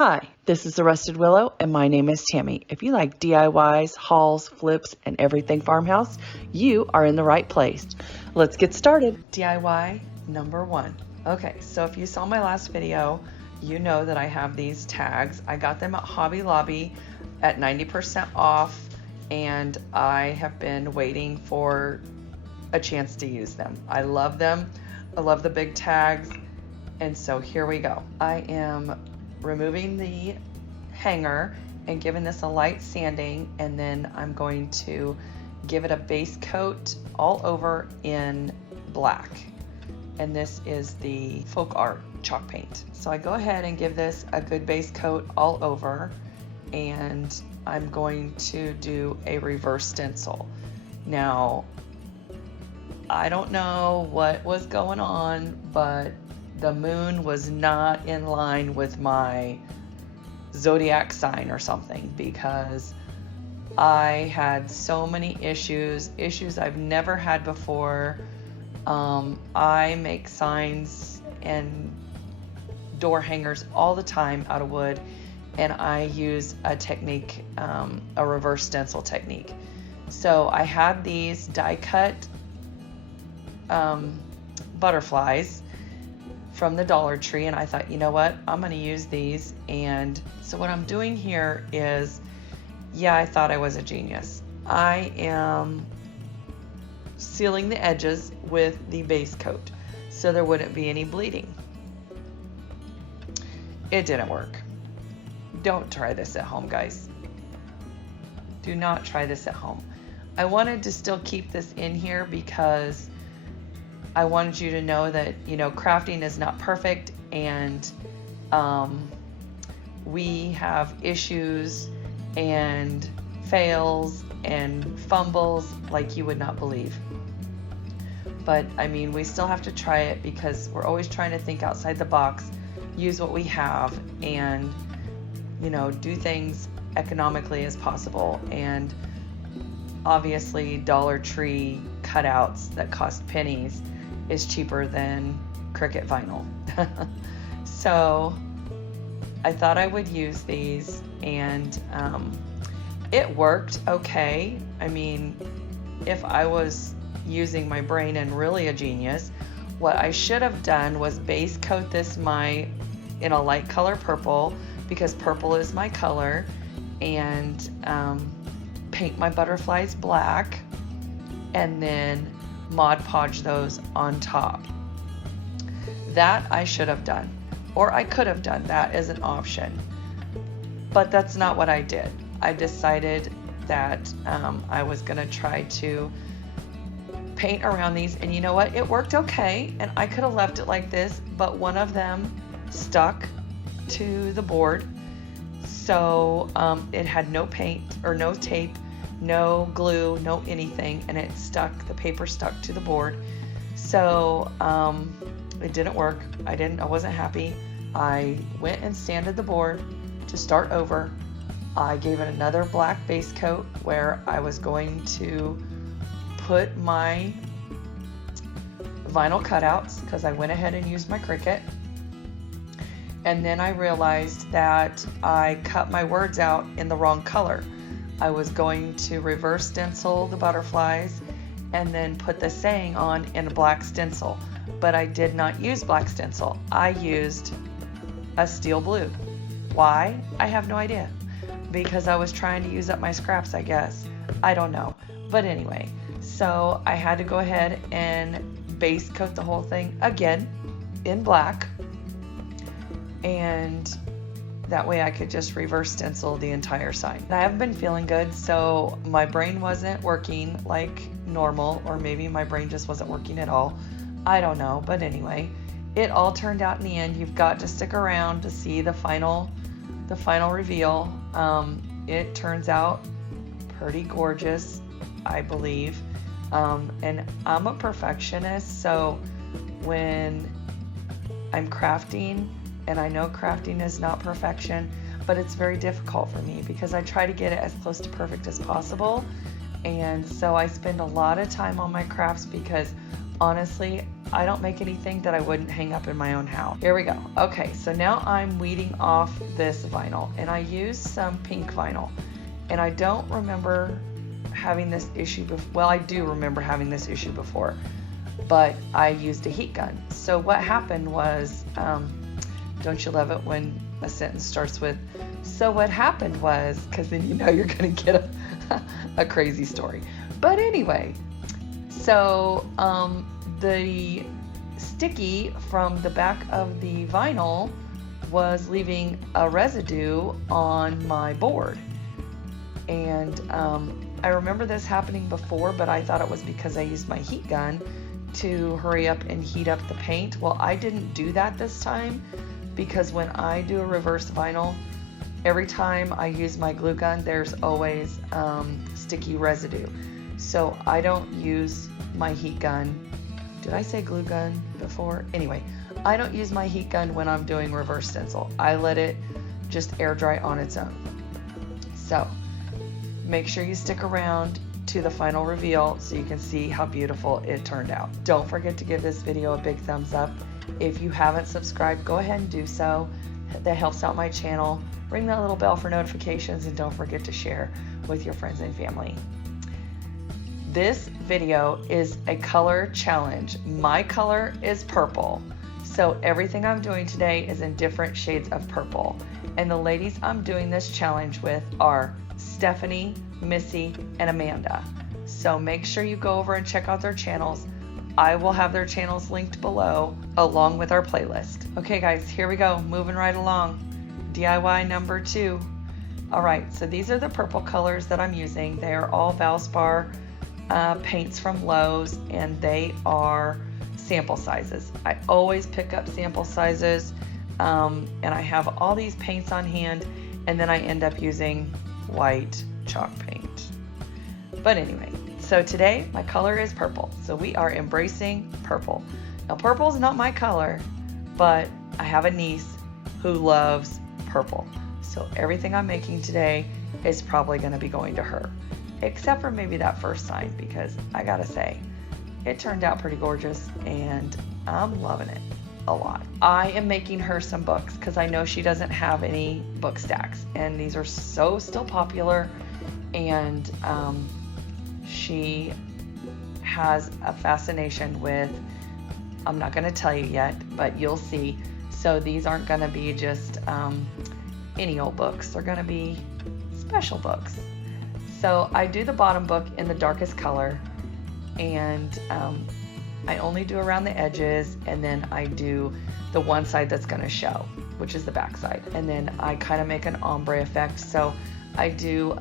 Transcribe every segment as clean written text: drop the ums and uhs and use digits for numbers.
Hi, this is the Rusted Willow, and my name is Tammie. If you like DIYs, hauls, flips, and everything farmhouse, you are in the right place. Let's get started. DIY number 1. Okay, so if you saw my last video, you know that I have these tags. I got them at Hobby Lobby at 90% off, and I have been waiting for a chance to use them. I love them. I love the big tags. And so here we go. I am removing the hanger and giving this a light sanding, and then I'm going to give it a base coat all over in black. And this is the folk art chalk paint. So I go ahead and give this a good base coat all over, and I'm going to do a reverse stencil. Now, I don't know what was going on, but the moon was not in line with my zodiac sign or something, because I had so many issues I've never had before. I make signs and door hangers all the time out of wood, and I use a technique, a reverse stencil technique. So I had these die cut butterflies from the Dollar Tree, and I thought, you know what, I'm going to use these. And so what I'm doing here is, yeah, I thought I was a genius. I am sealing the edges with the base coat so there wouldn't be any bleeding. It didn't work. Don't try this at home, guys. Do not try this at home. I wanted to still keep this in here because I wanted you to know that, you know, crafting is not perfect, and we have issues and fails and fumbles like you would not believe. But I mean, we still have to try it because we're always trying to think outside the box, use what we have, and, you know, do things economically as possible. And obviously Dollar Tree cutouts that cost pennies is cheaper than Cricut vinyl. So I thought I would use these, and it worked okay. I mean, if I was using my brain and really a genius, what I should have done was base coat this in a light color purple, because purple is my color, and paint my butterflies black, and then Mod Podge those on top. That I should have done, or I could have done that as an option, but that's not what I did. I decided that I was gonna try to paint around these, and you know what, it worked okay, and I could have left it like this, but one of them stuck to the board, so it had no paint or no tape, no glue, no anything, and it stuck, the paper stuck to the board. So it didn't work. I wasn't happy. I went and sanded the board to start over. I gave it another black base coat where I was going to put my vinyl cutouts, because I went ahead and used my Cricut. And then I realized that I cut my words out in the wrong color. I was going to reverse stencil the butterflies and then put the saying on in a black stencil, but I did not use black stencil. I used a steel blue. Why? I have no idea. Because I was trying to use up my scraps, I guess. I don't know. But anyway, so I had to go ahead and base coat the whole thing again in black, and that way I could just reverse stencil the entire side. I haven't been feeling good, so my brain wasn't working like normal, or maybe my brain just wasn't working at all. I don't know, but anyway, it all turned out in the end. You've got to stick around to see the final reveal. It turns out pretty gorgeous, I believe. And I'm a perfectionist, so when I'm crafting, and I know crafting is not perfection, but it's very difficult for me because I try to get it as close to perfect as possible. And so I spend a lot of time on my crafts because honestly, I don't make anything that I wouldn't hang up in my own house. Here we go. Okay, so now I'm weeding off this vinyl, and I used some pink vinyl, and I don't remember having this issue before. Well, I do remember having this issue before, but I used a heat gun. So what happened was, don't you love it when a sentence starts with, so what happened was, because then you know you're going to get a crazy story. But anyway, so the sticky from the back of the vinyl was leaving a residue on my board. And I remember this happening before, but I thought it was because I used my heat gun to hurry up and heat up the paint. Well, I didn't do that this time, because when I do a reverse vinyl, every time I use my glue gun, there's always sticky residue. So I don't use my heat gun. Did I say glue gun before? Anyway, I don't use my heat gun when I'm doing reverse stencil. I let it just air dry on its own. So make sure you stick around to the final reveal so you can see how beautiful it turned out. Don't forget to give this video a big thumbs up. If you haven't subscribed, go ahead and do so. That helps out my channel. Ring that little bell for notifications, and don't forget to share with your friends and family. This video is a color challenge. My color is purple, so everything I'm doing today is in different shades of purple. And the ladies I'm doing this challenge with are Stephanie, Missy, and Amanda. So make sure you go over and check out their channels. I will have their channels linked below, along with our playlist. Okay guys, here we go, moving right along. DIY number 2. All right, so these are the purple colors that I'm using. They are all Valspar paints from Lowe's, and they are sample sizes. I always pick up sample sizes, and I have all these paints on hand, and then I end up using white chalk paint. But anyway, so today my color is purple, so we are embracing purple. Now purple is not my color, but I have a niece who loves purple, so everything I'm making today is probably going to be going to her, except for maybe that first sign, because I gotta say it turned out pretty gorgeous and I'm loving it a lot. I am making her some books because I know she doesn't have any book stacks, and these are so still popular, and she has a fascination with, I'm not going to tell you yet, but you'll see. So these aren't going to be just any old books. They're going to be special books. So I do the bottom book in the darkest color, and I only do around the edges, and then I do the one side that's going to show, which is the back side. And then I kind of make an ombre effect. So I do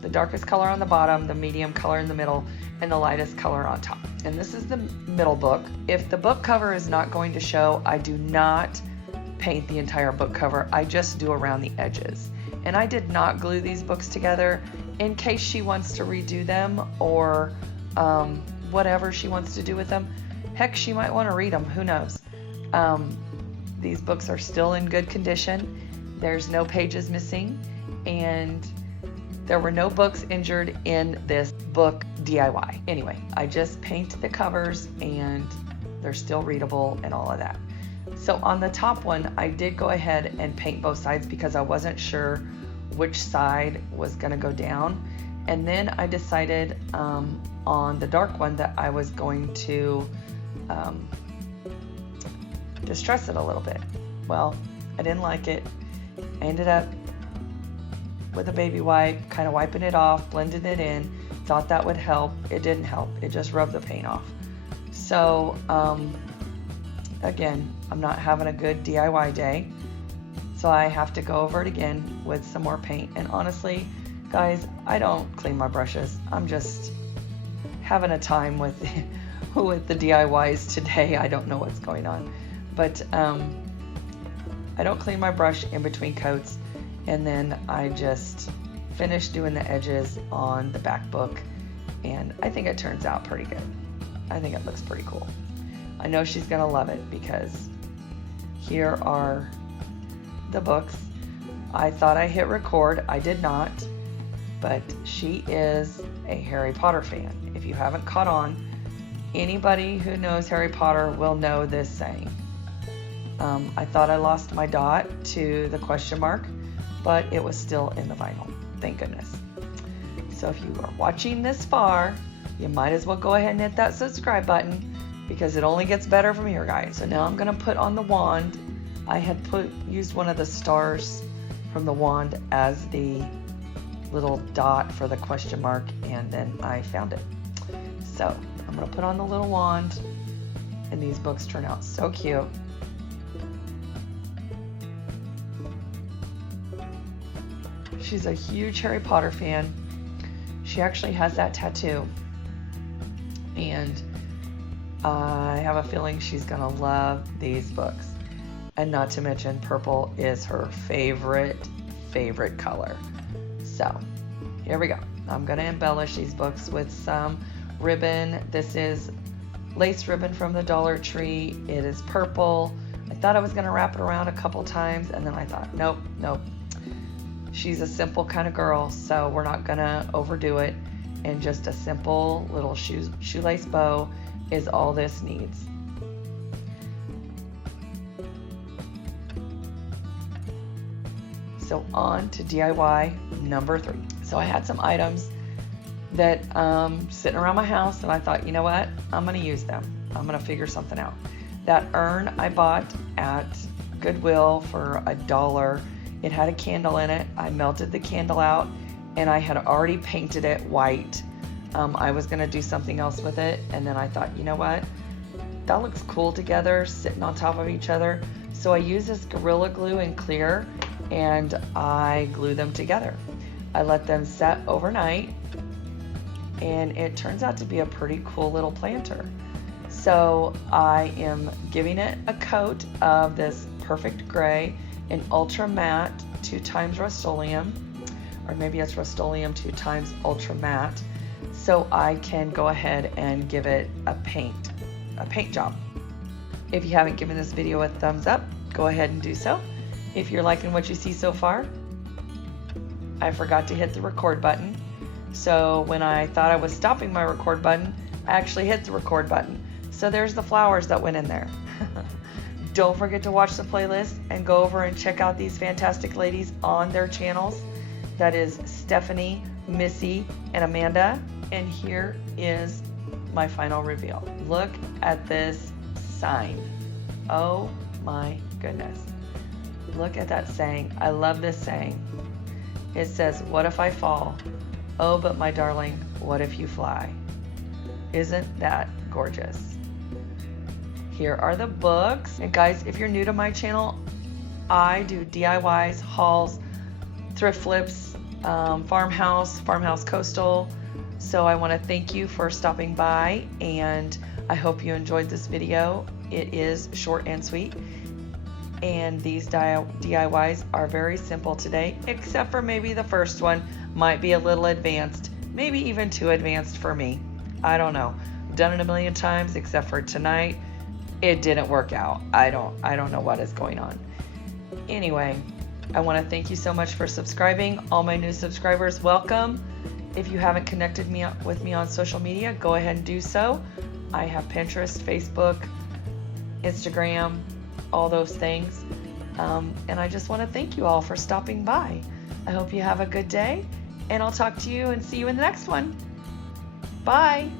the darkest color on the bottom, the medium color in the middle, and the lightest color on top. And this is the middle book. If the book cover is not going to show, I do not paint the entire book cover. I just do around the edges. And I did not glue these books together in case she wants to redo them, or whatever she wants to do with them. Heck, she might want to read them, who knows. These books are still in good condition. There's no pages missing, and there were no books injured in this book DIY. Anyway, I just paint the covers and they're still readable and all of that. So on the top one, I did go ahead and paint both sides because I wasn't sure which side was going to go down. And then I decided on the dark one that I was going to distress it a little bit. Well, I didn't like it. I ended up with a baby wipe, kind of wiping it off, blending it in. Thought that would help. It didn't help. It just rubbed the paint off. So again, I'm not having a good DIY day, so I have to go over it again with some more paint. And honestly, guys, I don't clean my brushes. I'm just having a time with the DIYs today. I don't know what's going on, but I don't clean my brush in between coats. And then I just finished doing the edges on the back book, and I think it turns out pretty good. I think it looks pretty cool. I know she's gonna love it because here are the books. I thought I hit record. I did not, but she is a Harry Potter fan. If you haven't caught on, Anybody who knows Harry Potter will know this saying. I thought I lost my dot to the question mark, but it was still in the vinyl. Thank goodness. So if you are watching this far, you might as well go ahead and hit that subscribe button, because it only gets better from here, guys. So now I'm going to put on the wand. I had used one of the stars from the wand as the little dot for the question mark, and then I found it. So I'm going to put on the little wand, and these books turn out so cute. She's a huge Harry Potter fan. She actually has that tattoo, and I have a feeling she's gonna love these books. And not to mention, purple is her favorite color. So here we go. I'm gonna embellish these books with some ribbon. This is lace ribbon from the Dollar Tree. It is purple. I thought I was gonna wrap it around a couple times, and then I thought, nope. She's a simple kind of girl, so we're not gonna overdo it. And just a simple little shoelace bow is all this needs. So on to DIY number 3. So I had some items that sitting around my house, and I thought, you know what, I'm gonna use them. I'm gonna figure something out. That urn I bought at Goodwill for $1. It had a candle in it. I melted the candle out, and I had already painted it white. I was gonna do something else with it, and then I thought, you know what, that looks cool together, sitting on top of each other. So I used this Gorilla Glue in clear, and I glue them together. I let them set overnight, and it turns out to be a pretty cool little planter. So I am giving it a coat of this perfect gray in ultra matte 2x Rust-Oleum, or maybe it's Rust-Oleum 2x ultra matte, so I can go ahead and give it a paint job. If you haven't given this video a thumbs up, go ahead and do so. If you're liking what you see so far, I forgot to hit the record button. So when I thought I was stopping my record button, I actually hit the record button. So there's the flowers that went in there. Don't forget to watch the playlist and go over and check out these fantastic ladies on their channels. That is Stephanie, Missi, and Amanda. And here is my final reveal. Look at this sign. Oh my goodness. Look at that saying. I love this saying. It says, "What if I fall? Oh, but my darling, what if you fly?" Isn't that gorgeous? Here are the books. And guys, if you're new to my channel, I do DIYs, hauls, thrift flips, Farmhouse, Costal. So I want to thank you for stopping by, and I hope you enjoyed this video. It is short and sweet, and these DIYs are very simple today, except for maybe the first one might be a little advanced, maybe even too advanced for me. I don't know. I've done it a million times, except for tonight. It didn't work out. I don't know what is going on. Anyway, I want to thank you so much for subscribing. All my new subscribers, welcome. If you haven't connected with me on social media, go ahead and do so. I have Pinterest, Facebook, Instagram, all those things. And I just want to thank you all for stopping by. I hope you have a good day, and I'll talk to you and see you in the next one. Bye.